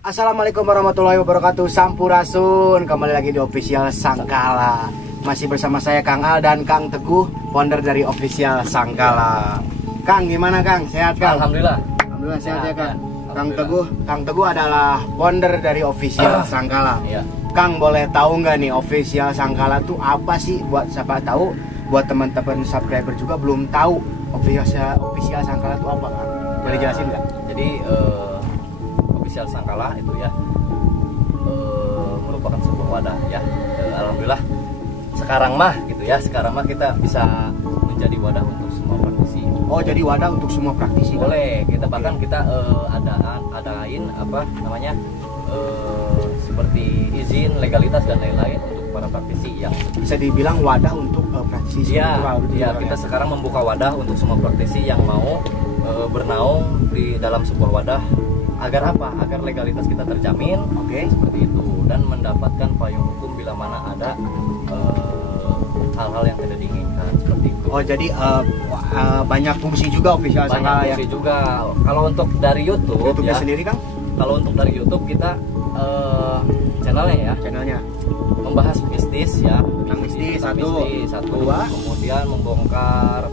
Assalamualaikum warahmatullahi wabarakatuh. Sampurasun, kembali lagi di Official Sangkala. Masih bersama saya Kang Al dan Kang Teguh, founder dari Official Sangkala. Kang, gimana Kang? Sehat Kang? Alhamdulillah. Alhamdulillah sehat ya Kang. Kang Teguh adalah founder dari Official Sangkala. Iya. Kang, boleh tahu nggak nih Official Sangkala tuh apa sih? Buat siapa tahu, buat teman-teman subscriber juga belum tahu Official Sangkala tuh apa Kang? Boleh jelasin nggak? Jadi Official Sangkala itu ya merupakan sebuah wadah ya. Alhamdulillah sekarang mah kita bisa menjadi wadah untuk semua praktisi. Oh, jadi wadah untuk semua praktisi. Boleh, kita bahkan kita adain apa namanya seperti izin, legalitas dan lain-lain untuk para praktisi yang Bisa dibilang wadah untuk praktisi spiritual. Ya, kita sekarang membuka wadah untuk semua praktisi yang mau bernaung di dalam sebuah wadah. Agar apa? Agar legalitas kita terjamin, seperti itu, dan mendapatkan payung hukum bila mana ada hal-hal yang tidak diinginkan, seperti itu. Oh, jadi banyak fungsi juga Official Sangkala ya. Banyak fungsi juga. Kalau untuk dari YouTube YouTube-nya ya, sendiri Kang? kalau untuk dari YouTube kita channelnya membahas mistis ya, Tentang mistis, satu, Dua. kemudian membongkar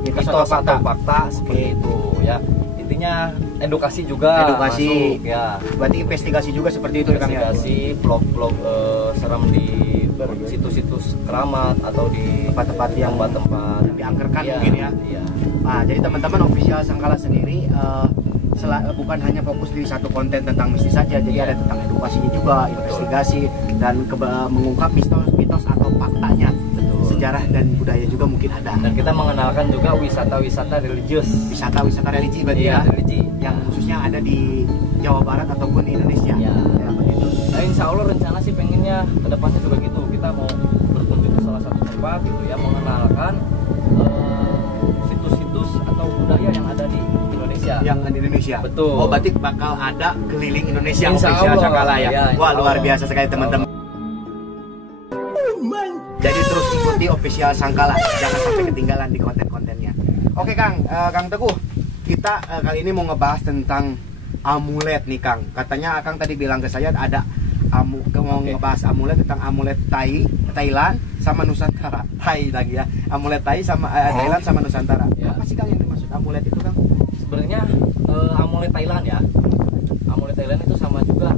Mitos mitos atau atau fakta seperti itu ya. Intinya edukasi juga Edukasi. masuk, ya. Berarti investigasi juga seperti itu ya Kang ya. Investigasi, vlog-vlog serem di situs-situs keramat atau di Tempat-tempat yang tempat-tempat diangkerkan Iya, mungkin ya. iya. Nah, jadi teman-teman Official Sangkala sendiri bukan hanya fokus di satu konten tentang mistis saja, jadi ada tentang edukasinya juga, investigasi dan mengungkap mitos atau faktanya, sejarah dan budaya juga mungkin ada. Dan kita mengenalkan juga wisata-wisata religius, Wisata religi berarti Iya, ya, religi yang khususnya ada di Jawa Barat ataupun di Indonesia. Ya. Ya, begitu. Nah, insya Allah rencana sih pengennya kedepannya juga gitu, kita mau berkunjung ke salah satu tempat gitu ya, mengenalkan situs-situs atau budaya yang ada di Indonesia. Yang di Indonesia. Betul. Oh, berarti bakal ada keliling Indonesia Insya Official Allah. Sangkala ya. Ya, Wah, insya luar Allah. biasa sekali teman-teman. Jadi terus ikuti Official Sangkala, jangan sampai ketinggalan di konten-kontennya. Oke Kang, Kang Teguh, kita kali ini mau ngebahas tentang amulet nih Kang. Katanya Kang tadi bilang ke saya ada mau ngebahas amulet tentang amulet Thailand sama Nusantara. Thai lagi ya. Amulet Thai sama Thailand sama Nusantara. Ya. Apa sih Kang yang dimaksud amulet itu Kang? Sebenarnya amulet Thailand ya. Amulet Thailand itu sama juga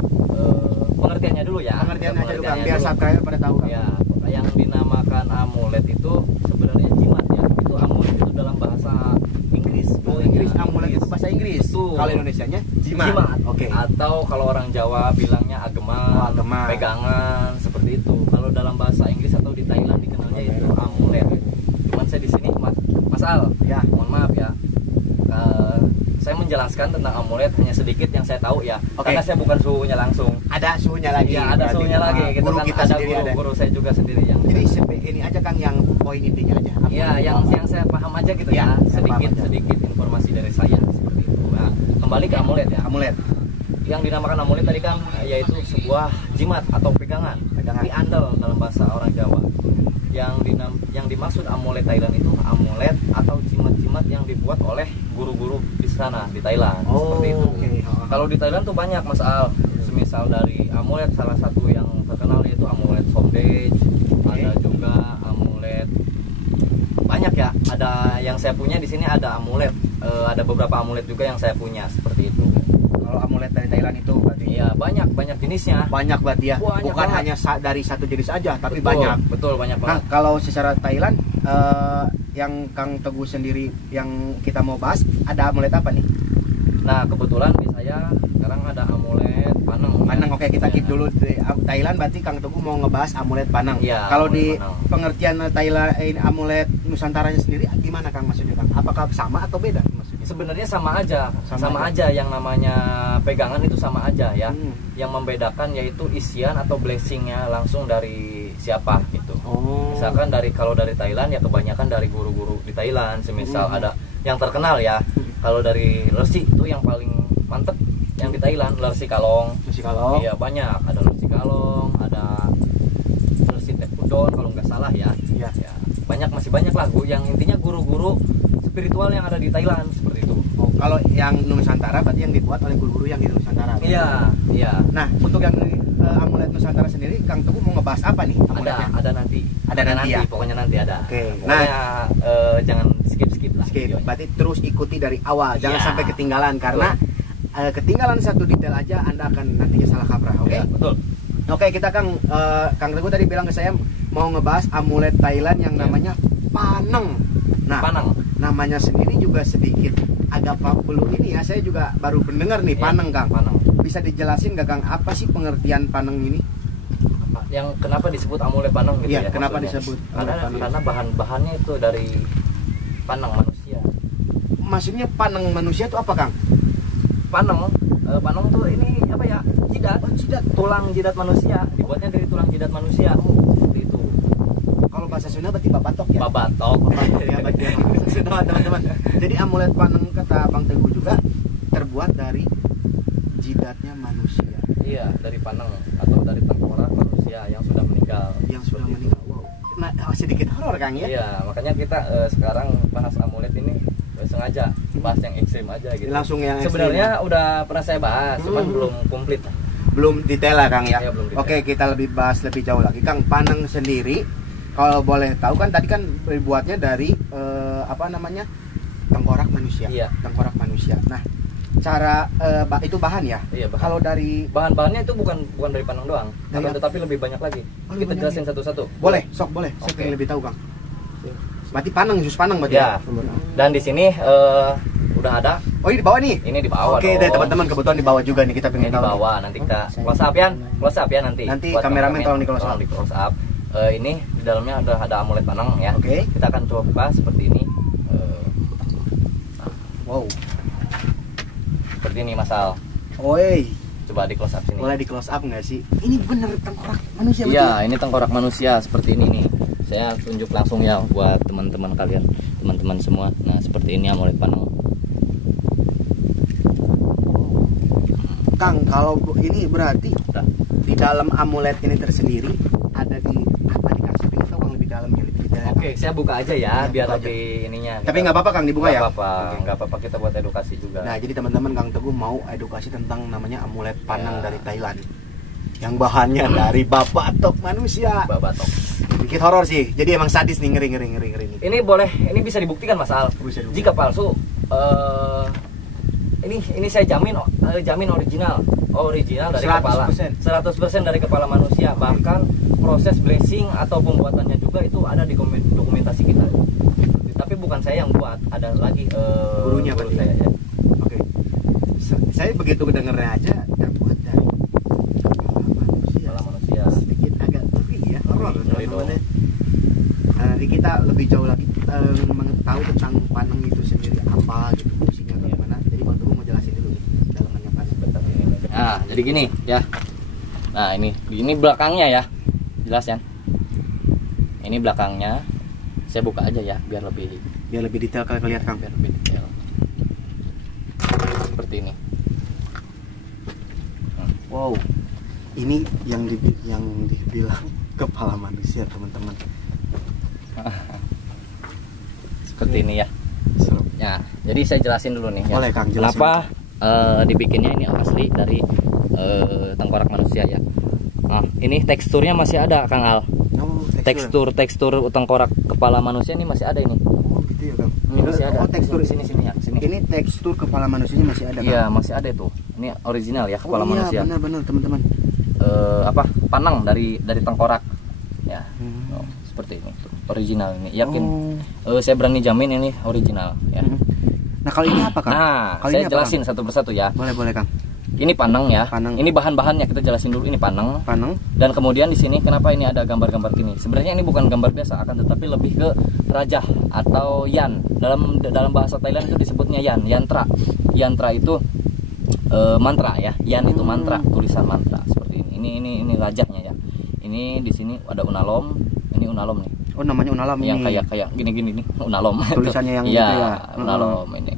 pengertiannya dulu ya. Pengertian aja dulu Kang, biar dulu. subscriber pada tahu Kang. Ya, yang dinamakan amulet itu sebenarnya jimat ya. Itu amulet itu dalam bahasa Inggris. Oh, Inggris, amulet itu bahasa Inggris. Betul. Kalau Indonesianya jimat. Oke. Atau kalau orang Jawa bilangnya ageman, ageman. pegangan seperti itu. Kalau dalam bahasa Inggris atau di Thailand dikenalnya itu amulet. Cuman saya di sini Mas Al, Ya. mohon maaf ya. Saya menjelaskan tentang amulet hanya sedikit yang saya tahu ya. Oke. Karena saya bukan suhunya langsung. Ada suhunya lagi. Iya, ada berarti. suhunya lagi. Gitu Guru kan kita ada sendiri ada. guru saya juga sendiri yang. Jadi ini aja Kang yang poin intinya aja. Iya, yang saya paham aja gitu Ya, ya. yang paham aja. Sedikit informasi dari saya seperti itu. Nah, kembali ke amulet ya. Amulet. Yang dinamakan amulet tadi kan yaitu sebuah jimat atau pegangan. Tapi andal dalam bahasa orang Jawa. Yang dimaksud amulet Thailand itu amulet atau jimat-jimat yang dibuat oleh guru-guru di sana di Thailand. Seperti itu. Oke. Kalau di Thailand tuh banyak Mas Al. Semisal dari amulet salah satu yang terkenal yaitu amulet Somdej. Ada juga amulet banyak ya. Ada yang saya punya di sini ada amulet. Ada beberapa amulet juga yang saya punya seperti itu. Kalau amulet dari Thailand itu berarti Iya, banyak jenisnya. banyak berarti ya. Banyak Bukan banget. hanya dari satu jenis aja, tapi Betul, banyak. Betul, banyak Nah, banget. kalau secara Thailand yang Kang Teguh sendiri yang kita mau bahas ada amulet apa nih? Nah, kebetulan di saya sekarang ada amulet Panang. Panang. Oke, kita keep Ya. dulu di Thailand, berarti Kang Teguh mau ngebahas amulet Panang. Iya, Kalau amulet di Panang. pengertian Thailand amulet Nusantaranya sendiri gimana Kang maksudnya Kang? Apakah sama atau beda maksudnya? Sebenarnya sama aja, Sama aja yang namanya pegangan itu sama aja ya. Hmm. Yang membedakan yaitu isian atau blessingnya langsung dari siapa gitu. Oh. Misalkan kalau dari Thailand ya kebanyakan dari guru-guru di Thailand. Semisal ada yang terkenal ya. Kalau dari Lersi itu yang paling mantep yang di Thailand, Lersi Kalong. Lersi Kalong. Iya banyak, ada Lersi Kalong, ada Lersi Tepudon kalau nggak salah ya. Iya. Ya, masih banyak lah yang intinya guru-guru spiritual yang ada di Thailand seperti itu. Oke. Kalau yang Nusantara berarti yang dibuat oleh guru-guru yang di Nusantara. Iya, iya. Nah, untuk yang amulet Nusantara sendiri, Kang Teguh mau ngebahas apa nih amuletnya? Ada nanti. Ada nanti ya? Pokoknya nanti ada. Oke. Pokoknya, jangan skip lah. Skip. videonya. Berarti terus ikuti dari awal, jangan Iya. sampai ketinggalan karena ketinggalan satu detail aja Anda akan nantinya salah kaprah. Oke. Iya, betul. Oke, kita Kang Teguh tadi bilang ke saya mau ngebahas amulet Thailand yang namanya Paneng. Nah, Paneng. namanya sendiri juga sedikit agak perlu ini ya. Saya juga baru mendengar nih Paneng, Kang. Paneng. Bisa dijelasin gak Kang apa sih pengertian Paneng ini? Yang kenapa disebut amulet Paneng gitu Iya, ya? kenapa maksudnya? disebut amulet Paneng? Karena bahan-bahannya itu dari paneng manusia. Maksudnya Paneng manusia itu apa, Kang? Paneng tuh ini apa ya? Jidat. Oh, jidat. Tulang jidat manusia. Dibuatnya dari tulang jidat manusia. Seperti itu. Kalau bahasa Sunda berarti babatok ya? Babatok. Ya, berarti bahasa Sunda, teman-teman. Jadi amulet Paneng kata Bang Teguh juga terbuat dari jidatnya manusia. Iya, dari paneng atau dari tengkorak manusia yang sudah meninggal. Yang sudah Seperti meninggal. Wow. Nah, sedikit horor Kang ya? Iya, makanya kita sekarang bahas amulet ini sengaja bahas yang ekstrim aja gitu. Langsung yang ekstrim. Sebenarnya udah pernah saya bahas, cuman belum komplit. Belum detail lah Kang ya. Iya, belum detail. Oke, kita lebih bahas lebih jauh lagi. Kang, Paneng sendiri kalau boleh tahu kan tadi kan dibuatnya dari apa namanya? Tengkorak manusia. Iya. Tengkorak manusia. Nah, cara itu bahan ya? Iya, bahan. Kalau dari Bahan-bahannya itu bukan dari paneng doang, Dari apa? tetapi lebih banyak lagi. Oh, Kita lebih jelasin banyak. satu-satu. boleh, sok boleh. Saya Oke. pengen lebih tahu Kang. Berarti Paneng, jus Paneng berarti Ya. Dan di sini udah ada. Oh, ini di bawah nih. Ini di bawah. Oke, dong. deh teman-teman kebetulan di bawah juga nih kita Ini pengen di tahu. bawah. Nanti kita close up ya. Close up ya nanti. Nanti Buat kameramen tolong di close up. Di close up. Ini di dalamnya ada amulet paneng ya. Oke. Kita akan coba seperti ini. Wow. Seperti ini Masal. Oi, Coba di close up sini. boleh di close up nggak sih? Ini bener tengkorak manusia Iya, ini tengkorak manusia seperti ini nih. Saya tunjuk langsung ya buat teman-teman kalian, teman-teman semua. Nah, seperti ini amulet paneng. Kang, kalau ini berarti Nah, di dalam amulet ini tersendiri ada di apa dikasih tahu Kang lebih dalamnya lebih detail. Oke, saya buka aja ya, Ya, biar buka aja. lebih ininya. Tapi nggak apa-apa Kang dibuka ya. Nggak apa-apa, Oke. nggak apa-apa, kita buat edukasi juga. Nah, jadi teman-teman Kang Teguh mau edukasi tentang namanya amulet Paneng Ya. dari Thailand. Yang bahannya dari babatok manusia. Babatok. Dikit horor sih. Jadi emang sadis nih, ngeri nih. Ini boleh, ini bisa dibuktikan Mas Al. Bisa dibuktikan. Jika palsu, ini saya jamin original dari 100%. kepala, 100% dari kepala manusia. Bahkan proses blessing atau pembuatannya juga itu ada di dokumentasi kita. Tapi bukan saya yang buat, ada lagi Gurunya guru berarti. saya ya. Oke. Saya begitu dengernya aja terbuat dari Kepala manusia. sedikit agak ngeri ya, horor Ngeri teman-teman dong. ya. Nanti kita lebih jauh lagi mengetahui tentang Paneng itu sendiri apa gitu fungsinya bagaimana. Jadi Bang Teguh mau jelasin dulu nih dalamannya Paneng. Nah, jadi gini ya. Nah, ini belakangnya ya. Jelas ya. Ini belakangnya. Saya buka aja ya biar lebih Detail kalian lihat Kang. biar lebih detail. Seperti ini. Wow. Ini yang dibilang kepala manusia, teman-teman. Seperti ini ya. Ya, jadi saya jelasin dulu nih ya. Boleh, Kang, jelasin. Kenapa dibikinnya ini asli dari tengkorak manusia ya. Nah, ini teksturnya masih ada Kang Al. Oh, Tekstur tengkorak kepala manusia ini masih ada ini. Oh, gitu ya, Kang. Ini masih ada. Oh, tekstur sini ya, sini. Ini tekstur kepala manusianya masih ada, Kang. Iya, masih ada itu. Ini original ya kepala iya, manusia. benar-benar, teman-teman. Panang dari tengkorak. Ya. Hmm. Oh, seperti ini tuh. Original ini. Yakin Oh. saya berani jamin ini original ya. Nah, kalau ini apa, Kang? Nah, Kalau saya ini apa, jelasin satu persatu ya. Kang? Boleh, Kang. Ini paneng ya. Paneng. Ini bahan-bahannya kita jelasin dulu. Ini paneng. Paneng. Dan kemudian di sini kenapa ini ada gambar-gambar gini? Sebenarnya ini bukan gambar biasa, akan tetapi lebih ke rajah atau yan. Dalam bahasa Thailand itu disebutnya yan, yantra. Yantra itu mantra ya. Yan itu mantra, tulisan mantra seperti ini. Ini rajahnya ya. Ini di sini ada unalom. Ini unalom nih. Oh, namanya unalam Yang ini. kayak gini nih, unalom. Tulisannya yang iya, gitu ya. unalom ini.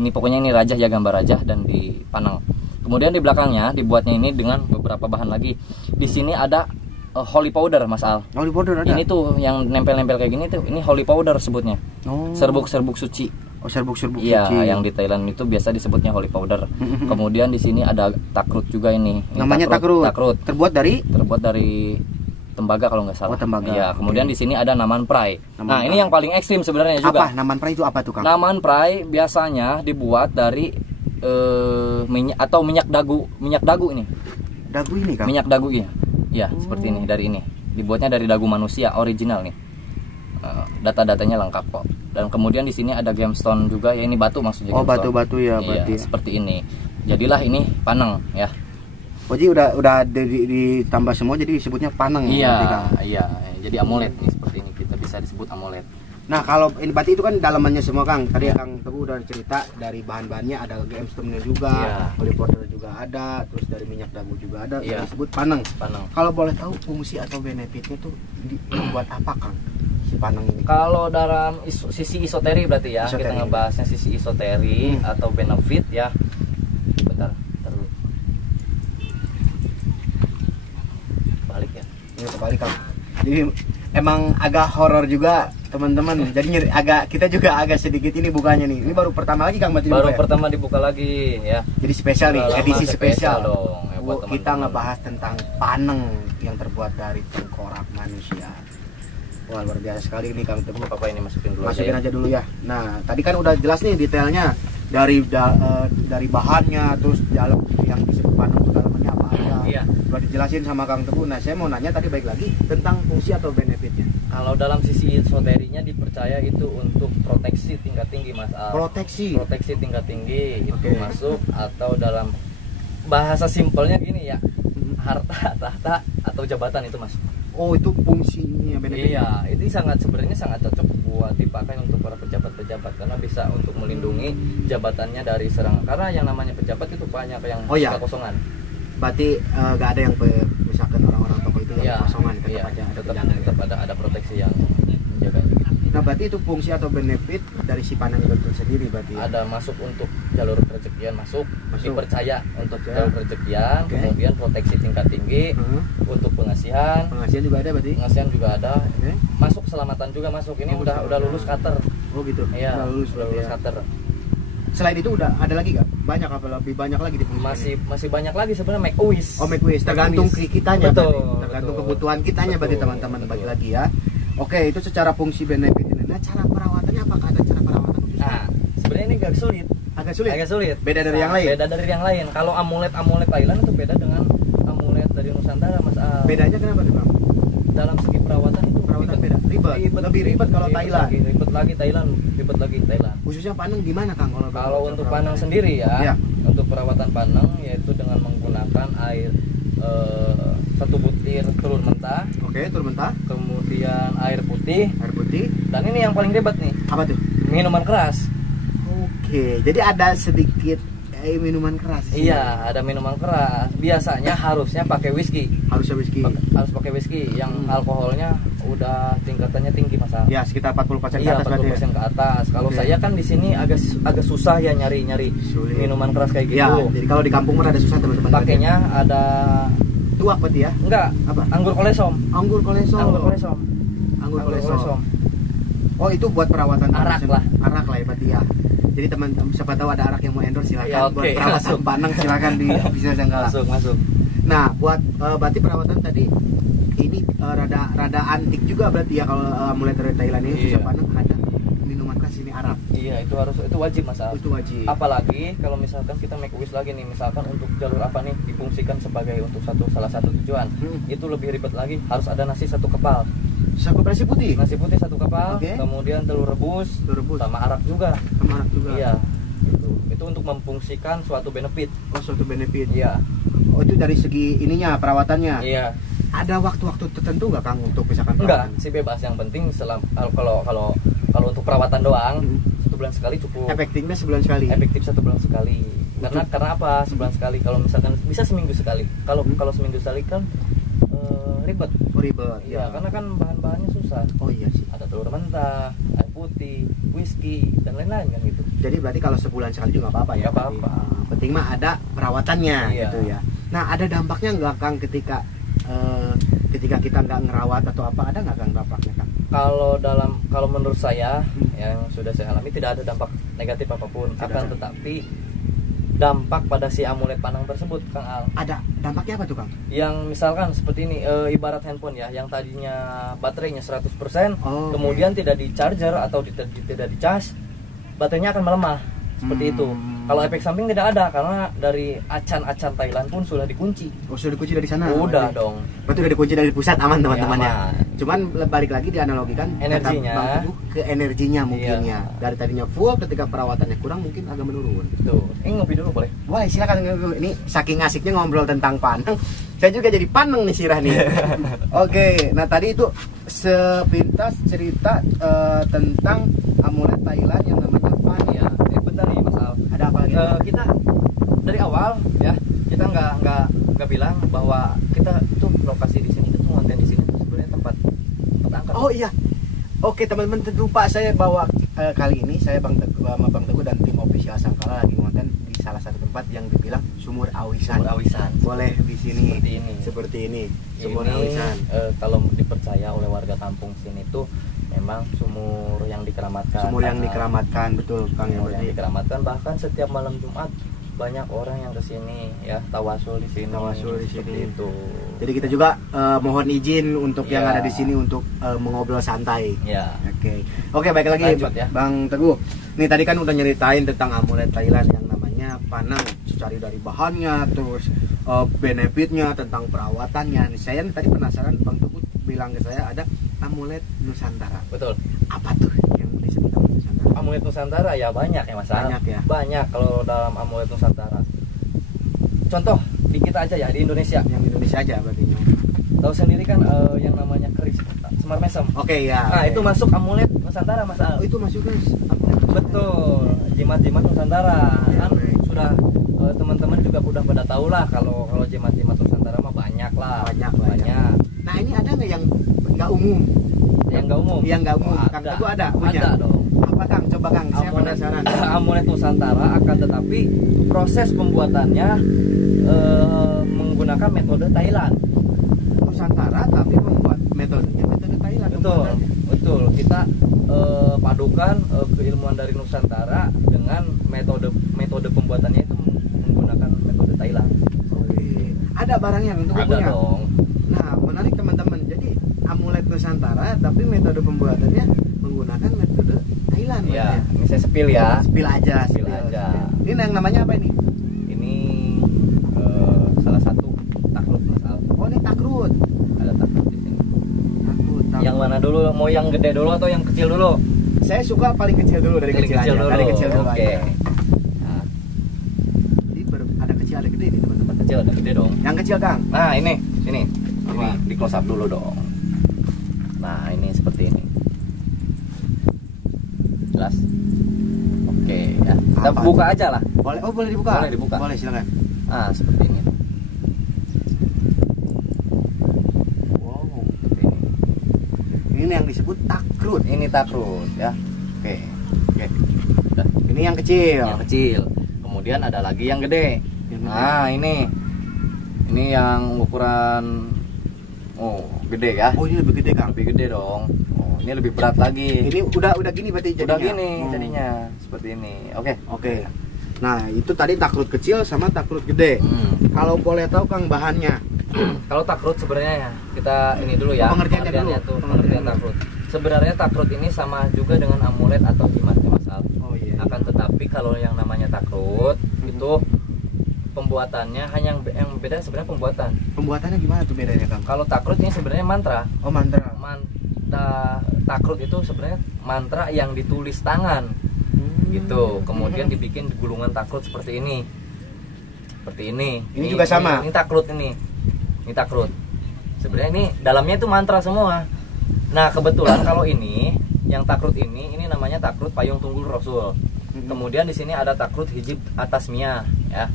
Ini pokoknya ini rajah ya, gambar rajah dan dipandang. Kemudian di belakangnya dibuatnya ini dengan beberapa bahan lagi. Di sini ada holy powder, Mas Al. Holy powder ada. Ini tuh yang nempel-nempel kayak gini tuh, ini holy powder sebutnya. Oh. Serbuk-serbuk suci. Oh, serbuk-serbuk Iya, suci. yang di Thailand itu biasa disebutnya holy powder. Kemudian di sini ada takrut juga ini. Namanya takrut. Terbuat dari tembaga kalau nggak salah. Oh, tembaga. Iya, kemudian Oke. di sini ada naman prai. Naman Ini prai. yang paling ekstrim sebenarnya juga. apa? Naman prai itu apa tuh, Kang? Naman prai biasanya dibuat dari minyak atau minyak dagu ini. Dagu ini, Kang. Minyak dagu ya. Ya, seperti ini, dari ini. Dibuatnya dari dagu manusia original nih. Data-datanya lengkap kok. Dan kemudian di sini ada gemstone juga, ya ini batu maksudnya. Oh, gemstone. batu-batu ya, Iya, berarti. seperti ini. Jadilah ini paneng ya. Oh, jadi udah ditambah semua jadi disebutnya paneng. berarti, Kang. Iya. Jadi amulet nih seperti ini, kita bisa disebut amulet. Nah, kalau ini berarti itu kan dalamannya semua, Kang. Tadi Kang Teguh udah cerita dari bahan-bahannya, ada gemstone-nya juga, Iya. holy powder juga ada, terus dari minyak dagu juga ada, Iya. disebut paneng. Paneng. Kalau boleh tahu fungsi atau benefitnya tuh buat apa, Kang? Si paneng ini. Kalau dalam sisi isoteri berarti ya, Isoteri. kita ngebahasnya sisi isoteri atau benefit ya. Bentar, terus balik ya. Ini kembali, Kang. Jadi emang agak horor juga, teman-teman. Jadi kita juga agak sedikit ini bukanya nih. Ini baru pertama lagi, Kang, berarti Baru dibuka ya? pertama dibuka lagi ya. Jadi spesial nih, Udah lama edisi spesial. dong ya, buat Kita teman-teman. ngebahas tentang paneng yang terbuat dari tengkorak manusia. Wah, luar biasa sekali ini, Kang Teguh. Apa ini masukin dulu Masukin aja ya? aja dulu ya. Nah, tadi kan udah jelas nih detailnya dari bahannya, terus dalam yang disebut paneng itu dalamannya apa aja. Iya. Udah dijelasin sama Kang Teguh. Nah, saya mau nanya tadi baik lagi tentang fungsi atau benefitnya. Kalau dalam sisi isoterinya dipercaya itu untuk proteksi tingkat tinggi Mas Al. Proteksi. Proteksi tingkat tinggi itu Oke. masuk, atau dalam bahasa simpelnya gini ya, harta, tahta atau jabatan itu masuk. Oh, itu fungsinya benefit. Iya, itu sebenarnya sangat cocok buat dipakai untuk para pejabat-pejabat karena bisa untuk melindungi jabatannya dari serangan. Karena yang namanya pejabat itu banyak yang Oh, iya. kekosongan. Berarti nggak ada yang misalkan orang-orang toko itu yang Iya, kosongan, tetap iya, aja ada tetap, penjaga. tetap ada proteksi yang menjaga. Nah, berarti itu fungsi atau benefit dari si paneng itu sendiri berarti ya? Ada masuk untuk jalur rezekian masuk. Dipercaya untuk Percaya. jalur rezekian, Oke. kemudian proteksi tingkat tinggi untuk pengasihan. Pengasihan juga ada berarti? Pengasihan juga ada. Oke. Masuk selamatan juga masuk. Ini Oh, udah selamatan. lulus cutter. Oh gitu. Iya, Udah lulus udah berarti lulus ya. cutter. Selain itu udah ada lagi nggak? Banyak apa lebih banyak lagi di fungsinya? Masih banyak lagi sebenarnya, make a wish. Oh, make wish, tergantung kitanya Betul, berarti. Tergantung betul. kebutuhan kitanya berarti Betul, teman-teman betul. bagi lagi ya. Oke, itu secara fungsi benefit ini. Nah, cara perawatannya apakah ada cara perawatan khusus? Nah, sebenarnya ini agak sulit. Agak sulit. Agak sulit. Beda dari yang lain? Beda dari yang lain. Kalau amulet Thailand itu beda dengan amulet dari Nusantara, Mas Al. Bedanya kenapa tuh, Bang? Dalam segi perawatan itu Perawatan beda. Ribet. Lebih ribet kalau Thailand. Ribet lagi Thailand. Khususnya paneng gimana, Kang? Kalau untuk paneng sendiri ya, Iya. untuk perawatan paneng yaitu dengan menggunakan air 1 butir telur mentah, Oke, turun mentah, kemudian air putih, air putih. dan ini yang paling ribet nih, Apa tuh? minuman keras. Oke, jadi ada sedikit minuman keras. di sini. Iya, ada minuman keras. Biasanya harusnya pakai whisky. Harusnya whisky. Harus pakai whisky yang alkoholnya udah tingkatannya tinggi, Mas Al. Ya, sekitar 40% ke Iya, atas berarti ya. 40% ke atas. Kalau Oke. saya kan di sini agak susah ya nyari Sulit. minuman keras kayak gitu. Ya, jadi kalau di kampung mah ada susah teman-teman. Pakainya ada tuak berarti ya. enggak, Apa? anggur kolesom. Anggur kolesom. Anggur kolesom. Anggur Anggur kolesom. kolesom. Oh, itu buat perawatan Arak paneng. lah. Arak lah ya berarti ya. Jadi teman siapa tahu ada arak yang mau endorse silakan. Ya, oke, Buat perawatan masuk. paneng silakan di bisnis Sanggala. Masuk. Nah, buat berarti perawatan tadi ini rada antik juga berarti ya kalau mulai dari Thailand ini Iya. susah paneng ada minuman khas ini Arab. Iya, itu wajib, Mas Al. Itu wajib. Apalagi kalau misalkan kita make a wish lagi nih, misalkan untuk jalur apa nih difungsikan sebagai untuk salah satu tujuan. Itu lebih ribet lagi, harus ada nasi 1 kepal. Sagu nasi putih. Nasi putih 1 kepal, Oke. kemudian telur rebus, Telur rebus. sama arak juga. Sama arak juga. Iya, itu untuk memfungsikan suatu benefit. Oh, suatu benefit. Iya, Oh, itu dari segi ininya perawatannya. iya. Ada waktu-waktu tertentu nggak, Kang, untuk misalkan Enggak, perawatan? sih bebas. Yang penting kalau untuk perawatan doang, Hmm. 1 bulan sekali cukup. Efektifnya sebulan sekali. Efektif 1 bulan sekali. Karena apa? Sebulan sekali. Kalau misalkan bisa seminggu sekali. Kalau seminggu sekali kan ribet. Oh, ribet. Iya, karena kan bahan-bahannya susah. Oh iya sih. Ada telur mentah, air putih, whisky, dan lain-lain kan gitu. Jadi berarti kalau sebulan sekali juga nggak apa-apa ya? Nggak apa-apa. Penting mah ada perawatannya Iya. gitu ya. Nah, ada dampaknya nggak, Kang, ketika kita nggak ngerawat atau apa, ada nggak, Kang, dampaknya, Kang? Kalau menurut saya yang sudah saya alami tidak ada dampak negatif apapun, akan tetapi dampak pada si amulet panang tersebut, Kang Al. Ada dampaknya apa tuh, Kang? Yang misalkan seperti ini, ibarat handphone ya, yang tadinya baterainya 100%, Oh, kemudian tidak di charger atau tidak di charge, baterainya akan melemah. Seperti itu. Kalau efek samping tidak ada, karena dari acan-acan Thailand pun sudah dikunci. Oh, sudah dikunci dari sana? Udah dong. Berarti udah dikunci dari pusat, aman teman-teman ya. aman. Cuman balik lagi dianalogikan Energinya. kata Bang Teguh, ke energinya mungkin Iya. ya. Dari tadinya full, ketika perawatannya kurang mungkin agak menurun. Tuh, ini ngopi dulu boleh? Wah, silakan. Ini saking asiknya ngobrol tentang paneng, saya juga jadi paneng nih Sirah nih. Oke, nah tadi itu sepintas cerita tentang amulet Thailand yang namanya pan. Iya. Bentar nih Mas Al. Ada apa lagi? Kita dari awal ya, kita nggak bilang bahwa kita tuh lokasi di sini, itu konten di sini tuh sebenarnya tempat angkat. Oh iya. Oke teman-teman, tentu lupa saya bawa kali ini saya Bang Teguh sama Bang Teguh dan tim official Sangkala lagi konten di salah satu tempat yang dibilang sumur awisan. Sumur awisan. Boleh di sini. Seperti ini. Sumur Ini, awisan. kalau dipercaya oleh warga kampung sini tuh memang sumur yang dikeramatkan. Sumur yang dikeramatkan, betul Kang ya, Sumur yang berarti. dikeramatkan, bahkan setiap malam Jumat banyak orang yang kesini ya, tawasul di sini. Tawasul di seperti sini. itu. Jadi kita juga mohon izin untuk yang Ya. ada di sini untuk mengobrol santai. Ya. Oke, baik lagi Lanjut, ya. Bang Teguh. Nih tadi kan udah nyeritain tentang amulet Thailand yang namanya panang, cari dari bahannya, terus benefitnya, tentang perawatannya. Nih, saya nih tadi penasaran, Bang Teguh bilang ke saya ada amulet Nusantara. Betul. Apa tuh yang disebut amulet Nusantara? Amulet Nusantara ya banyak ya Mas Al. Banyak ya? Banyak kalau dalam amulet Nusantara. Contoh di kita aja ya, di Indonesia. Yang Indonesia aja berarti. Tahu sendiri kan yang namanya keris Semar Mesem. Oke ya. Nah, oke. itu masuk amulet Nusantara Mas Al. Oh, itu masuk ke amulet Nusantara. Betul, jimat-jimat Nusantara. Oke, Kan oke. sudah teman-teman juga udah pada tahu lah kalau jimat-jimat Nusantara mah banyak lah. Banyak. Nah, ini ada nggak yang nggak umum? Yang nggak umum. Yang nggak umum. Oh, Kang Teguh ada punya? Ada dong. Apa Kang? Coba Kang, saya penasaran. Amulet Nusantara, akan tetapi proses pembuatannya menggunakan metode Thailand. Nusantara tapi membuat metodenya metode Thailand. Betul, betul. Kita padukan keilmuan dari Nusantara dengan metode pembuatannya itu menggunakan metode Thailand. Oke. Ada barangnya untuk Ada punya. dong. Nah, menarik teman-teman. Jadi amulet Nusantara tapi metode pembuatannya menggunakan metode Thailand. Ya, berarti ini saya spill ya. Spill aja. Spill aja. Ini yang namanya apa ini? Ini salah satu takrut Mas Al. Oh, ini takrut. Ada takrut di sini. Takrut. Yang mana dulu? Mau yang gede dulu atau yang kecil dulu? Saya suka paling kecil dulu dari kecil aja. Dari kecil dulu Oke. aja. Nah, Jadi ada kecil ada gede nih teman-teman. kecil ada gede dong. Yang kecil Kang. Nah, ini. Ini Apa? di close up dulu dong. Nah, ini seperti ini. Jelas? Oke, ya. Kita Apa? buka aja lah. Boleh, oh boleh dibuka. Boleh dibuka. Boleh, silakan. Ah, seperti ini. Wow. Seperti ini. Ini yang disebut takrut. Ini takrut ya. Oke. Oke. Udah. Ini yang kecil. Yang kecil. Kemudian ada lagi yang gede. Yang gede. Nah, ini. Ini yang ukuran gede ya. Oh, ini lebih gede Kang. Lebih gede dong. Oh, ini lebih berat lagi. Ini udah gini berarti jadinya. Udah gini Oh. jadinya seperti ini. Oke. Oke. Nah, itu tadi takrut kecil sama takrut gede. Kalau boleh tahu Kang bahannya. Kalau takrut sebenarnya ya, kita ini dulu ya. Pengertiannya dulu. tuh, Pengertian pengertian dulu. takrut. Sebenarnya takrut ini sama juga dengan amulet atau jimatnya Mas Al. Oh iya. Akan tetapi kalau yang namanya takrut itu pembuatannya hanya yang beda sebenarnya pembuatan. Pembuatannya gimana tuh bedanya Kang? Kalau takrut ini sebenarnya mantra. Oh, mantra. Takrut itu sebenarnya mantra yang ditulis tangan gitu. Kemudian dibikin di gulungan takrut seperti ini. Seperti ini. Ini juga sama? Ini takrut ini. Ini takrut. Sebenarnya ini dalamnya itu mantra semua. Nah, kebetulan kalau ini yang takrut ini namanya takrut payung tunggul Rasul. Kemudian di sini ada takrut hijib atas mia ya.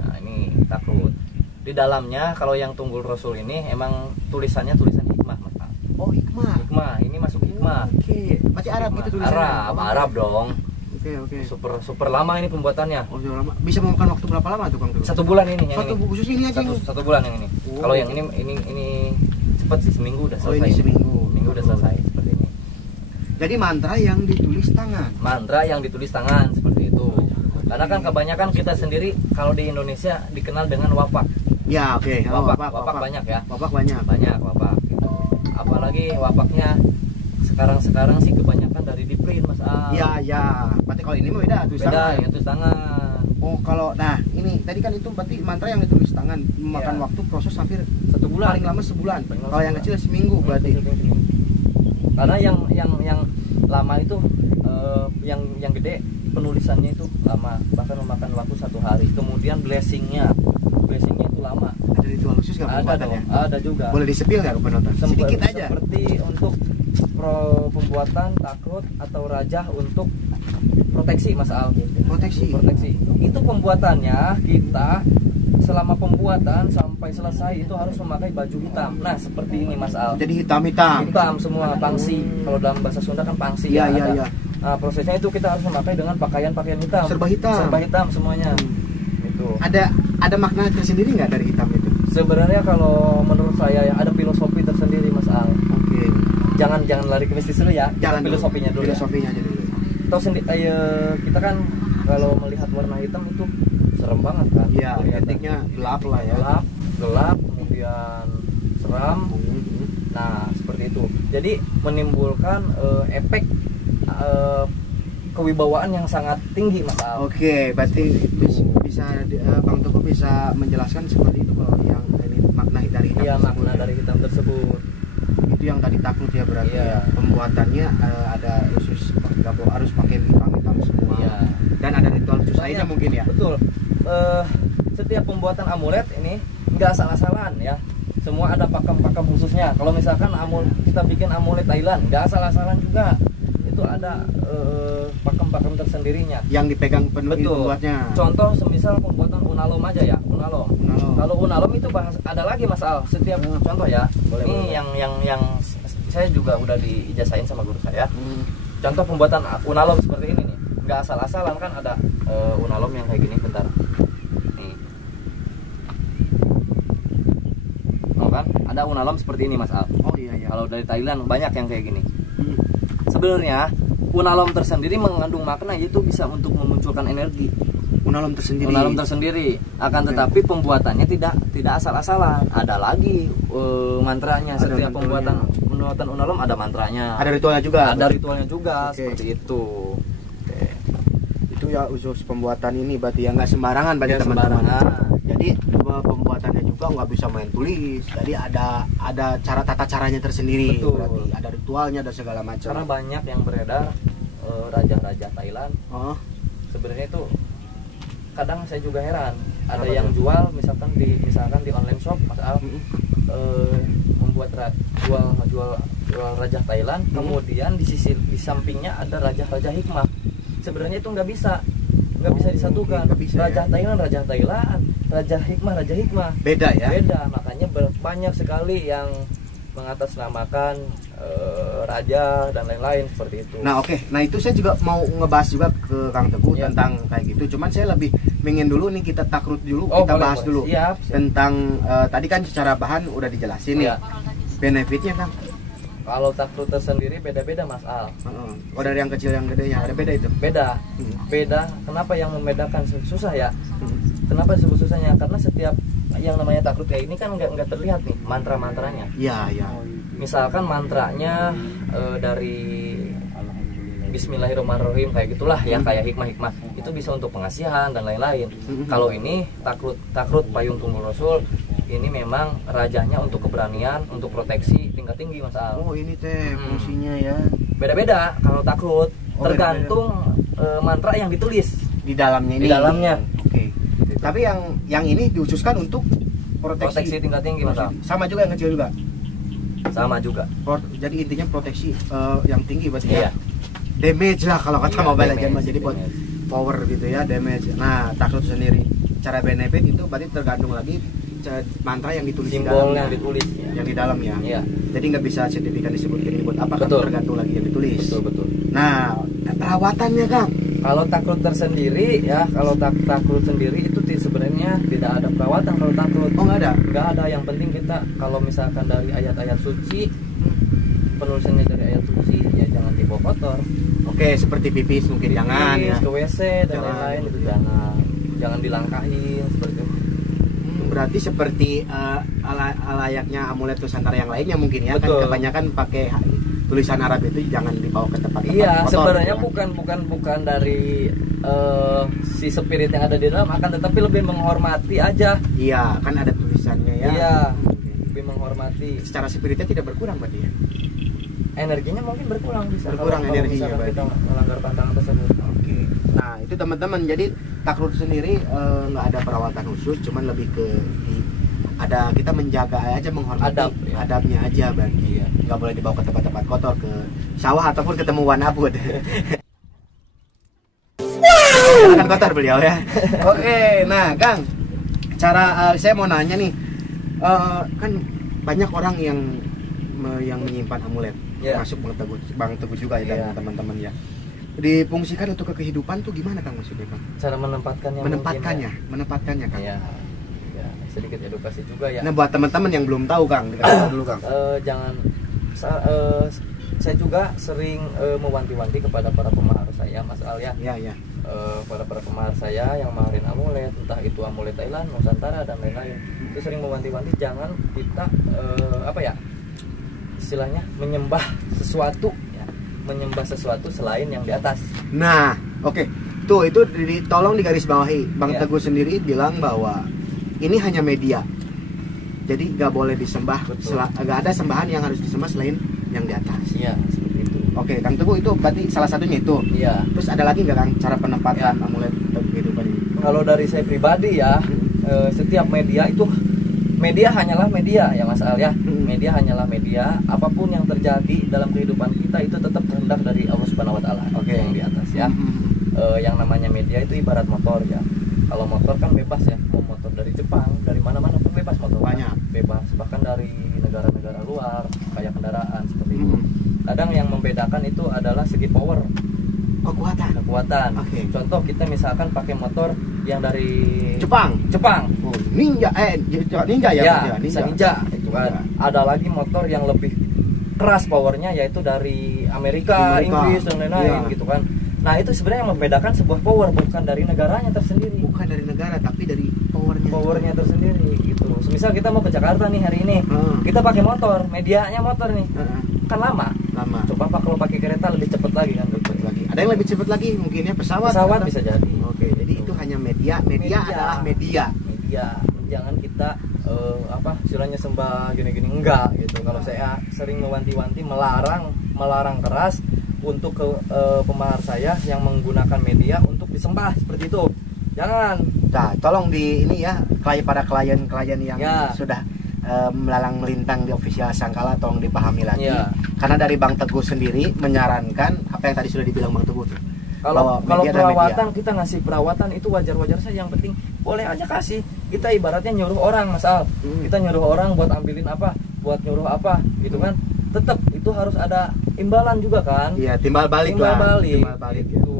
Nah, ini takrut. Di dalamnya kalau yang tunggul Rasul ini emang tulisan hikmah, Mas. Oh, hikmah. Hikmah, ini masuk hikmah. Oke. Masih Arab Hikmah. gitu tulisannya. Arab, Oh, Arab dong. Oke. Super lama ini pembuatannya. Oh, sudah lama. Bisa memakan waktu berapa lama tuh Kang? 1 bulan ini yang Satu ini. khusus ini aja. Satu bulan yang ini. Oh. Kalau yang ini cepat sih, seminggu udah Oh, selesai. ini seminggu. Seminggu udah selesai seperti ini. Jadi mantra yang ditulis tangan. Mantra yang ditulis tangan seperti Karena kan kebanyakan kita sendiri kalau di Indonesia dikenal dengan wapak. Ya, oke. Oh, Wapak banyak ya. Wapak banyak. Banyak wapak gitu. Apalagi wapaknya sekarang sih kebanyakan dari di print Mas Al. Ya. Berarti kalau ini mah beda tulis Beda tangan. yang tulis tangan. Oh, kalau nah ini tadi kan itu berarti mantra yang ditulis tangan memakan Iya. waktu proses hampir 1 bulan. paling lama sebulan. Paling lama Kalau yang sebulan. kecil seminggu berarti. Karena yang lama itu yang gede penulisannya itu lama, bahkan memakan waktu 1 hari. Kemudian blessingnya itu lama. Ada ritual khusus nggak Ada pembuatannya? dong, ada juga. Boleh disepil nggak ke penonton? Sedikit aja. Seperti untuk pembuatan takrut atau rajah untuk proteksi Mas Al. Proteksi. Itu pembuatannya kita selama pembuatan sampai selesai itu harus memakai baju hitam. Nah, seperti ini Mas Al. Jadi hitam-hitam. Hitam semua, pangsi. Kalau dalam bahasa Sunda kan pangsi. Iya, ada. iya. Nah, prosesnya itu kita harus memakai dengan pakaian-pakaian hitam. Serba hitam. Semuanya. Itu. Ada makna tersendiri nggak dari hitam itu? Sebenarnya kalau menurut saya ya ada filosofi tersendiri Mas Al. Oke. Jangan lari ke mistis dulu ya. Jangan dulu. Filosofinya dulu. Filosofinya aja dulu. Tahu sendiri kita kan kalau melihat warna hitam itu serem banget kan. Iya, Kelihatan. etiknya gelap lah ya. Gelap, kemudian seram. Nah, seperti itu. Jadi menimbulkan efek kewibawaan yang sangat tinggi Mas Al. Oke, berarti bisa Bang Teguh bisa menjelaskan seperti itu kalau yang ini makna dari hitam. Iya, tersebut makna ya. dari hitam tersebut. Itu yang tadi takluk ya berarti. Iya. Ya. Pembuatannya ada khusus nggak harus pakai hitam semua. Iya. Dan ada ritual khusus lainnya mungkin ya. Betul. Setiap pembuatan amulet ini nggak asal-asalan ya. Semua ada pakem-pakem khususnya. Kalau misalkan kita bikin amulet Thailand, nggak asal-asalan juga. Itu ada pakem-pakem tersendirinya. Yang dipegang penuh pembuatnya. Contoh semisal pembuatan unalom aja ya, unalom. Kalau unalom itu ada lagi Mas Al. Setiap contoh ya. Ini yang saya juga udah diijazahin sama guru saya. Contoh pembuatan unalom seperti ini nih. Nggak asal-asalan kan ada unalom yang kayak gini bentar. Nih. Oh kan? Ada unalom seperti ini Mas Al. Oh iya. Kalau dari Thailand banyak yang kayak gini. Sebenarnya unalom tersendiri mengandung makna yaitu bisa untuk memunculkan energi. Unalom tersendiri. Unalom tersendiri. Akan tetapi pembuatannya tidak asal-asalan. Ada lagi mantranya. Setiap pembuatan unalom ada mantranya. Ada ritualnya juga. Ada ritualnya juga seperti itu. Itu ya usus pembuatan ini berarti ya nggak sembarangan berarti Ya, teman-teman. sembarangan. Jadi pembuatannya juga nggak bisa main tulis. Jadi ada tata caranya tersendiri. Betul. Berarti ada ritualnya dan segala macam. Karena banyak yang beredar raja-raja Thailand. Oh. Sebenarnya itu kadang saya juga heran. Ada yang jual misalkan di online shop Mas Al membuat jual raja Thailand, kemudian di sampingnya ada raja hikmah. Sebenarnya itu nggak bisa disatukan. Raja Thailand, raja hikmah. Beda ya. Beda, makanya banyak sekali yang mengatasnamakan raja dan lain-lain seperti itu. Nah oke, nah itu saya juga mau ngebahas juga ke Kang Teguh tentang kayak gitu. Cuman saya lebih ingin dulu nih kita takrut dulu, kita bahas dulu siap. tentang tadi kan secara bahan udah dijelasin nih benefitnya Kang. Kalau takrut tersendiri beda-beda Mas Al. Oh dari yang kecil yang gedenya ada beda itu? Beda. Kenapa yang membedakan susah ya? Kenapa disebut susahnya? Karena setiap yang namanya takrut kayak ini kan nggak terlihat nih mantra-mantranya. Iya. Misalkan mantranya dari Bismillahirrahmanirrahim kayak gitulah ya, kayak hikmah itu bisa untuk pengasihan dan lain-lain. Kalau ini takrut payung tumbul rasul ini memang rajanya untuk keberanian, untuk proteksi tingkat tinggi Mas Al. Oh ini teh fungsinya ya. Beda-beda kalau takrut, tergantung mantra yang ditulis di dalamnya ini. Di dalamnya. Oke. Tapi yang ini dikhususkan untuk proteksi tingkat tinggi Mas Al. Sama juga yang kecil juga. Sama juga. Jadi intinya proteksi yang tinggi berarti Iya. ya. Damage lah kalau kata Mobile Legends mah, jadi buat damage. power gitu ya, damage. Nah, takrut sendiri cara benefit itu berarti tergantung lagi mantra yang ditulis simbol di dalam, yang ditulis yang di dalam ya. Iya. Jadi nggak bisa signifikan disebutkan ini buat apa, kan Betul. tergantung lagi yang ditulis. Betul. Nah, perawatannya Kang. Kalau takrut tersendiri ya, kalau takrut sendiri itu sebenarnya tidak ada perawatan kalau takrut. Oh nggak ada. Nggak ada. Yang penting kita kalau misalkan dari ayat-ayat suci penulisannya dari ayat suci ya jangan dibawa kotor. Oke, seperti pipis mungkin jangan ya. Ke WC dan lain-lain itu jangan dilangkahin seperti itu. Berarti seperti layaknya amulet Nusantara yang lainnya mungkin ya. Betul. Kan kebanyakan pakai tulisan Arab itu jangan dibawa ke tempat-tempat Iya, kotor, sebenarnya gitu kan. bukan dari si spirit yang ada di dalam, akan tetapi lebih menghormati aja. Iya, kan ada tulisannya ya. Iya, lebih menghormati. Secara spiritnya tidak berkurang berarti ya. Energinya mungkin berkurang bisa. Berkurang kalau energinya misalkan berarti. kita melanggar pantangan tersebut. Oke. Nah, itu teman-teman. Jadi takrut sendiri nggak ada perawatan khusus, cuman lebih ke ada kita menjaga aja, menghormati Adab, ya. adabnya aja berarti. Iya. Nggak boleh dibawa ke tempat-tempat kotor, ke sawah ataupun ketemu wanabut. Akan kotor beliau ya. Oke, nah Kang, cara saya mau nanya nih, kan banyak orang yang menyimpan amulet, Yeah. masuk Bang Teguh juga ya dan Yeah. teman-teman ya. Difungsikan untuk ke kehidupan tuh gimana Kang maksudnya Kang? Cara menempatkannya. Menempatkannya Kang. Iya. Ya, sedikit edukasi juga ya. Nah buat teman-teman yang belum tahu Kang, dikasih tahu dulu Kang. Saya juga sering mewanti-wanti kepada para pemahar saya, Mas Al ya. Iya. Pada para pemahar saya yang maharin amulet, entah itu amulet Thailand, Nusantara dan lain-lain. Itu sering mewanti-wanti jangan kita istilahnya menyembah sesuatu ya. Menyembah sesuatu selain yang di atas. Nah, oke. Tuh itu tolong digarisbawahi. Bang Iya. Teguh sendiri bilang bahwa ini hanya media. Jadi nggak boleh disembah, nggak ada sembahan yang harus disembah selain yang di atas. Iya, seperti itu. Oke, Kang Teguh itu berarti salah satunya itu. Iya. Terus ada lagi nggak Kang cara penempatan Ya. amulet kehidupan ini? Kalau dari saya pribadi ya, setiap media itu media hanyalah media ya Mas Al ya. Media hanyalah media. Apapun yang terjadi dalam kehidupan kita itu tetap kehendak dari Allah Subhanahu wa taala. Oke. Yang di atas ya. Yang namanya media itu ibarat motor ya. Kalau motor kan bebas ya. Mau motor dari Jepang, dari mana-mana pun bebas motor. Banyak. Bebas. Bahkan dari negara-negara luar kayak kendaraan seperti itu. Kadang yang membedakan itu adalah segi power, kekuatan. Oke. Contoh kita misalkan pakai motor yang dari Jepang. Oh, Ninja ninja ya. ya, Berarti bisa ninja itu kan. Ada lagi motor yang lebih keras powernya yaitu dari Amerika. Inggris dan lain-lain Iya. gitu kan. Nah itu sebenarnya yang membedakan sebuah power bukan dari negaranya tersendiri. Bukan dari negara tapi dari Powernya tersendiri gitu. Misal kita mau ke Jakarta nih hari ini, kita pakai motor, medianya motor nih, kan lama. Coba Pak kalau pakai kereta lebih cepat lagi kan betul. Ada yang lebih cepat lagi mungkin ya pesawat Bisa jadi. Oke, jadi itu hanya media adalah media. Jangan kita istilahnya sembah gini-gini enggak gitu. Kalau saya sering mewanti-wanti melarang keras untuk ke pemahar saya yang menggunakan media untuk disembah seperti itu. Jangan. Nah, tolong di ini ya, pada klien-klien yang Ya. sudah melalang melintang di official Sangkala tolong dipahami lagi. Ya. Karena dari Bang Teguh sendiri menyarankan apa yang tadi sudah dibilang Bang Teguh tuh. Kalau media dan perawatan media. kita ngasih perawatan itu wajar-wajar saja, yang penting boleh aja kasih. Kita ibaratnya nyuruh orang, Mas Al. Kita nyuruh orang buat ambilin apa, buat nyuruh apa gitu kan. Tetap itu harus ada imbalan juga kan. Iya, timbal balik Timbal lah. balik. Timbal balik ya. Itu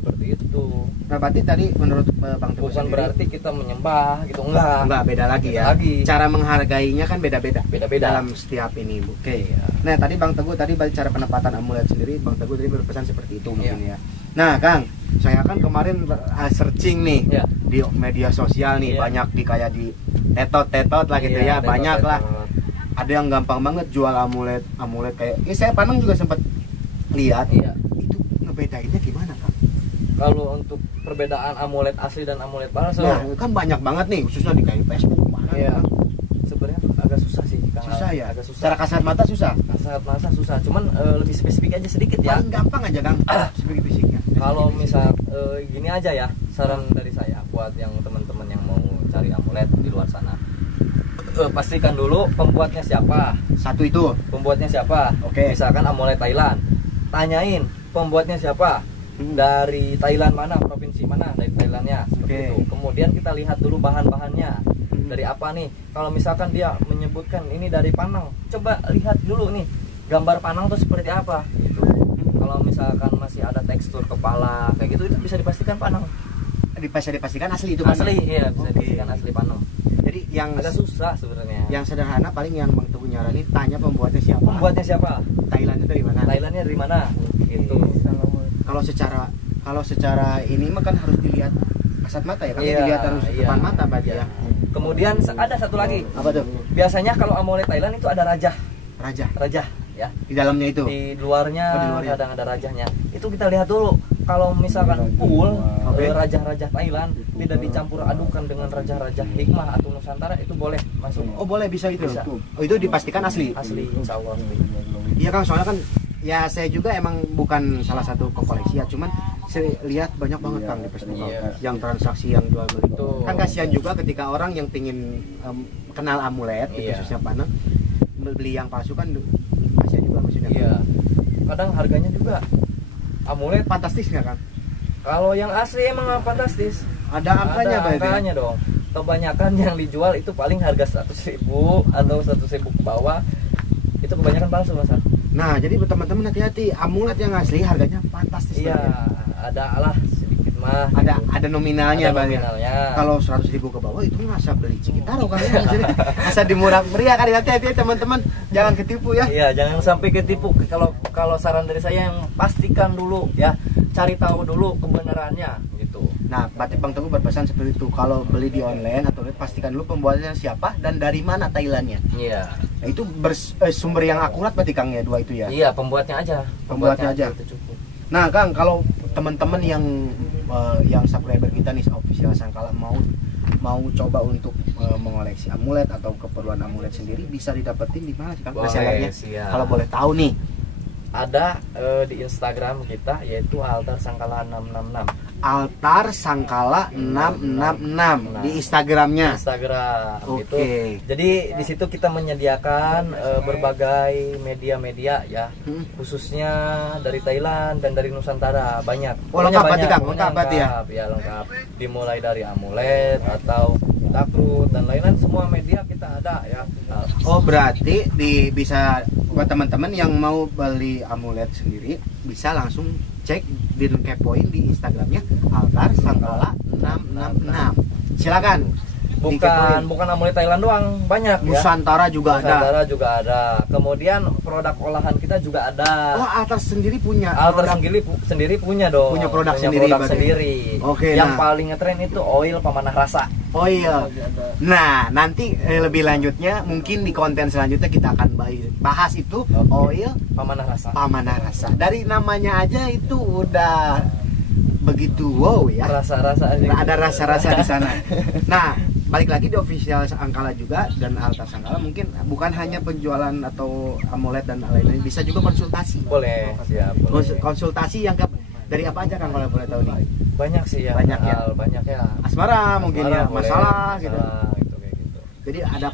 seperti itu. Nah, berarti tadi menurut Bang Teguh Bukan sendiri berarti kita menyembah gitu, enggak. beda lagi Beda ya. lagi. Cara menghargainya kan beda-beda. Beda-beda. Dalam setiap ini, Bu. Oke. Iya. Nah, tadi Bang Teguh cara penempatan amulet sendiri, Bang Teguh tadi berpesan seperti itu mungkin Iya. ya. Nah, Kang, saya kan kemarin searching nih Iya. di media sosial nih, Iya. banyak kayak di tetot lah gitu ya, Iya, banyak lah. tetot. Ada yang gampang banget jual amulet kayak saya Panang juga sempat lihat. Iya. Itu ngebedainnya gimana, Kang? Kalau untuk perbedaan amulet asli dan amulet palsu, Nah, kan banyak banget nih khususnya di kayak Facebook mana. iya. Sebenarnya agak susah sih, Kang. Susah ya. Agak susah. Secara kasat mata susah. Saat masa susah, cuman lebih spesifik aja sedikit ya. Paling gampang aja, Kang. Spesifik-fisiknya. Kalau misal gini aja ya, saran dari saya buat yang teman-teman yang mau cari amulet di luar sana, pastikan dulu pembuatnya siapa. Satu itu. Pembuatnya siapa? Oke. Misalkan amulet Thailand, tanyain pembuatnya siapa. Dari Thailand mana, provinsi mana, dari Thailandnya seperti Oke. itu. Kemudian kita lihat dulu bahan-bahannya dari apa nih. Kalau misalkan dia menyebutkan ini dari Panang, coba lihat dulu nih gambar Panang tuh seperti apa gitu. Kalau misalkan masih ada tekstur kepala kayak gitu, itu bisa dipastikan Panang. Bisa dipastikan asli itu kan? Asli, iya bisa Oke. dipastikan asli Panang. Jadi yang Agak susah sebenarnya. yang sederhana paling yang Bang Teguh punya Rani, tanya pembuatnya siapa. Pembuatnya siapa? Thailandnya dari mana? Thailandnya dari mana? Gitu. Kalau secara ini mah kan harus dilihat kasat mata ya, kan Iya, dilihat harus iya. depan mata berarti Iya. ya. Kemudian ada satu lagi. Apa tuh? Biasanya kalau AMOLED Thailand itu ada rajah, Raja ya. di dalamnya itu. Di luarnya, Oh, di luarnya. kadang ada rajahnya. Itu kita lihat dulu. Kalau misalkan full Oke. rajah-rajah Thailand tidak dicampur adukan dengan rajah-rajah hikmah atau Nusantara, itu boleh masuk. Oh boleh, bisa itu. Bisa. Oh itu dipastikan asli. Asli, insya Allah asli. Iya Kang, soalnya kan ya saya juga emang bukan salah satu koleksi ya, cuman saya lihat banyak banget Kang di festival Iya. yang transaksi yang jual beli. Betul. Kan kasihan juga ketika orang yang pingin kenal amulet, Iya. khususnya panah, beli yang palsu kan kasihan juga maksudnya. Iya. Kadang harganya juga AMOLED. Fantastis nggak Kang? Kalau yang asli emang fantastis. Ada angkanya Ada berarti ya? angkanya dong. Kebanyakan yang dijual itu paling harga 100.000 atau 100.000 ke bawah. Itu kebanyakan palsu, Mas. Nah, jadi teman-teman hati-hati, amulet yang asli harganya fantastis. Iya, berarti. ada lah sedikit mah. Ada nominalnya Ada berarti. nominalnya. Kalau 100.000 ke bawah itu masa beli Cikitaro kan ya. Jadi masa dimurah meriah kan, hati-hati teman-teman, jangan ketipu ya. Iya, jangan sampai ketipu. Kalau saran dari saya, yang pastikan dulu ya, cari tahu dulu kebenarannya gitu. Nah, berarti Bang Teguh berpesan seperti itu. Kalau beli di online atau pastikan dulu pembuatannya siapa dan dari mana Thailandnya. Iya. Nah, itu sumber yang akurat berarti Kang ya, dua itu ya. Iya, pembuatnya aja. Pembuatnya aja. Itu cukup. Nah, Kang, kalau teman-teman yang subscriber kita nih official Sangkala mau coba untuk mengoleksi amulet atau keperluan amulet sendiri, bisa didapetin di mana sih Kang? Boleh, Resellernya? siap. Kalau boleh tahu nih. Ada di Instagram kita, yaitu Altar Sangkala 666. Altar Sangkala 666 di Instagramnya. Instagram Oke. gitu. Jadi di situ kita menyediakan berbagai media-media ya, khususnya dari Thailand dan dari Nusantara, banyak. Oh, Pokoknya lengkap berarti, banyak, Kang? pokoknya Lengkap berarti ya? Ya, lengkap. Dimulai dari amulet atau takrut dan lain-lain, semua media kita ada ya. Oh, berarti bisa buat teman-teman yang mau beli amulet sendiri bisa langsung cek di kepoin di Instagramnya Altar Sangkala 666. Silakan. Bukan amulet Thailand doang, banyak ya. Nusantara juga ada. Nusantara juga ada. Kemudian produk olahan kita juga ada. Oh, Altar sendiri punya. Altar produk. sendiri punya dong. Punya produk sendiri produk berarti. sendiri. Oke, Yang nah. paling ngetren itu oil pemanah rasa. Oh iya. Nah, nanti lebih lanjutnya mungkin di konten selanjutnya kita akan bahas itu oil Pemanah rasa. pamanah rasa. Dari namanya aja itu udah begitu wow ya. Rasa-rasa aja. Ada rasa-rasa di sana. Nah, balik lagi di official Sangkala juga dan Altar Sangkala, mungkin bukan hanya penjualan atau amulet dan lain-lain, bisa juga konsultasi. Boleh, siap. Boleh. Konsultasi yang dari apa aja Kang kalau boleh tahu nih? Banyak sih ya. Banyak ya? Banyak ya. Asmara mungkin ya, Boleh, masalah gitu. gitu kayak gitu. Jadi ada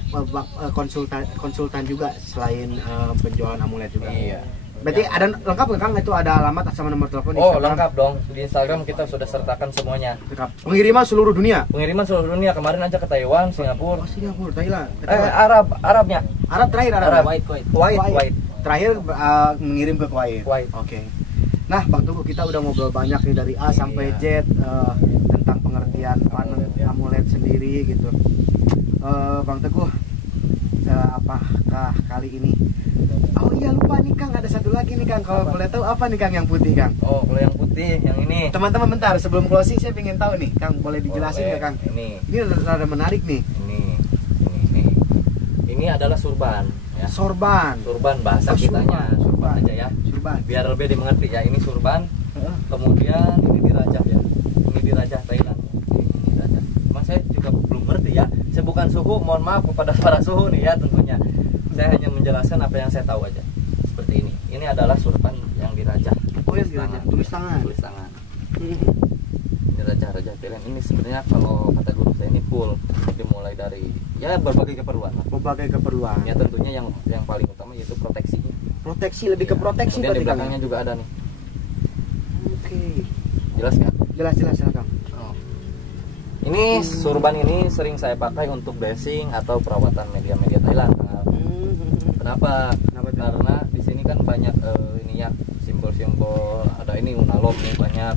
konsultan juga selain penjualan amulet juga. Iya. Berarti ada lengkap nggak Kang? Itu ada alamat sama nomor telepon di Oh, Instagram? lengkap dong. Di Instagram kita sudah sertakan semuanya. Lengkap. Pengiriman seluruh dunia. Pengiriman seluruh dunia, kemarin aja ke Taiwan, Singapura. Oh, Singapura, Thailand. Arabnya. Arab terakhir Arab. Kuwait. Terakhir mengirim ke Kuwait. Kuwait. Oke. Nah, Bang Teguh, kita udah ngobrol banyak nih dari A sampai Z tentang pengertian amulet sendiri gitu. Bang Teguh, apakah kali ini? Oh iya, lupa nih Kang, ada satu lagi nih Kang. Kalau boleh tahu apa nih Kang yang putih Kang? Oh, kalau yang putih, yang ini. Teman-teman bentar, sebelum closing saya ingin tahu nih Kang, boleh dijelasin Boleh. nggak Kang? Ini Rada menarik nih. Ini adalah surban ya. Sorban. Surban bahasa Oh, kitanya. surban. Aja ya. Surban. Biar lebih dimengerti ya, ini surban. Kemudian ini dirajah ya. Ini dirajah Thailand. Ini dirajah. Mas saya juga belum ngerti ya. Saya bukan suhu, mohon maaf kepada para suhu nih ya tentunya. Saya hanya menjelaskan apa yang saya tahu aja. Seperti ini. Ini adalah surban yang dirajah. Oh, yang dirajah. Tulis tangan. Tulis tangan. Ini raja-raja Thailand. Ini sebenarnya kalau kata guru saya ini full, dimulai dari ya berbagai keperluan lah. Berbagai keperluan. Ya tentunya yang paling utama yaitu proteksinya. Proteksi, lebih ke proteksi Kemudian di berarti, Kang? belakangnya juga ada nih. Oke. Jelas nggak? Jelas silakan. Oh. Ini surban ini sering saya pakai untuk dressing atau perawatan media-media Thailand. Kenapa? Kenapa tuh? Karena di sini kan banyak ini ya simbol-simbol. Ada ini unalom nih banyak.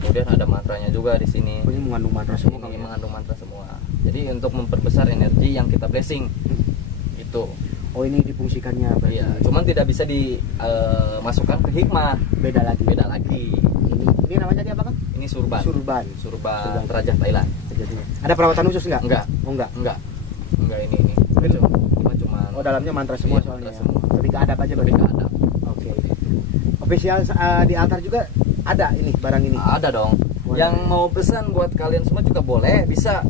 Kemudian ada mantranya juga di sini. Pokoknya mengandung mantra semua Ini Kang. mengandung mantra semua. Jadi untuk memperbesar energi yang kita blessing. Gitu. Oh ini difungsikannya berarti. Iya, cuman tidak bisa dimasukkan ke hikmah. Beda lagi. Beda lagi. Ini namanya dia apa Kang? Ini surban. Surban. Surban Raja Thailand. Ada perawatan khusus nggak? Enggak. Oh enggak. Enggak ini. Cuma Oh dalamnya mantra semua iya, soalnya. mantra semua. Lebih ke adab aja lebih berarti. ke adab. Oke. Official di altar juga ada ini barang ini. Ada dong. Boleh. Yang mau pesan buat kalian semua juga boleh, bisa.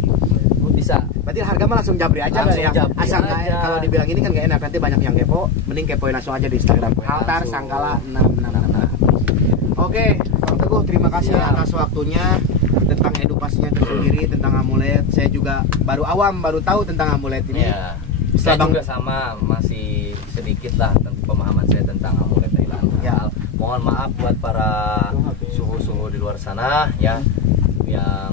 Berarti harga mah langsung jabri aja Langsung ya. jabri Asal nggak- aja. kalau dibilang ini kan nggak enak, nanti banyak yang kepo. Mending kepoin langsung aja di Instagram. Kepoin Altar langsung. Sangkala 666. Oke, Bang Teguh terima kasih Siap. atas waktunya tentang edukasinya tersendiri tentang amulet. Saya juga baru awam, baru tahu tentang amulet ini. Iya. Setelah Saya Bang- juga sama, masih sedikit lah tentang pemahaman saya tentang amulet Thailand. Ya. Mohon maaf buat para suhu-suhu di luar sana ya, yang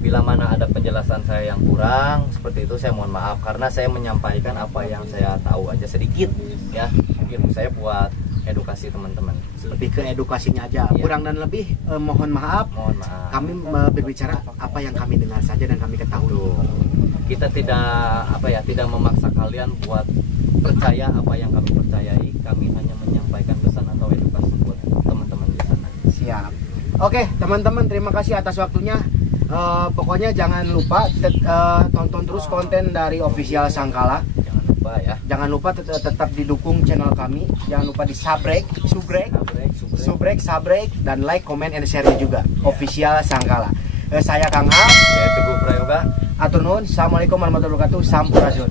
bila mana ada penjelasan saya yang kurang seperti itu, saya mohon maaf karena saya menyampaikan apa yang saya tahu aja sedikit ya, ilmu saya buat edukasi teman-teman. Lebih ke edukasinya aja. Iya. Kurang dan lebih mohon maaf. Mohon maaf. Kami berbicara apa yang kami dengar saja dan kami ketahui. Kita tidak memaksa kalian buat percaya apa yang kami percayai. Kami hanya menyampaikan pesan atau edukasi buat teman-teman di sana. Siap. Oke, teman-teman terima kasih atas waktunya. Pokoknya jangan lupa tonton terus konten dari Official Sangkala. Jangan lupa ya. Jangan lupa tetap didukung channel kami. Jangan lupa di subscribe, dan like, comment, and share juga. Official Sangkala. Saya Kang Ha. Saya Teguh Prayoga. Atur nuhun. Assalamualaikum warahmatullahi wabarakatuh. Sampurasun.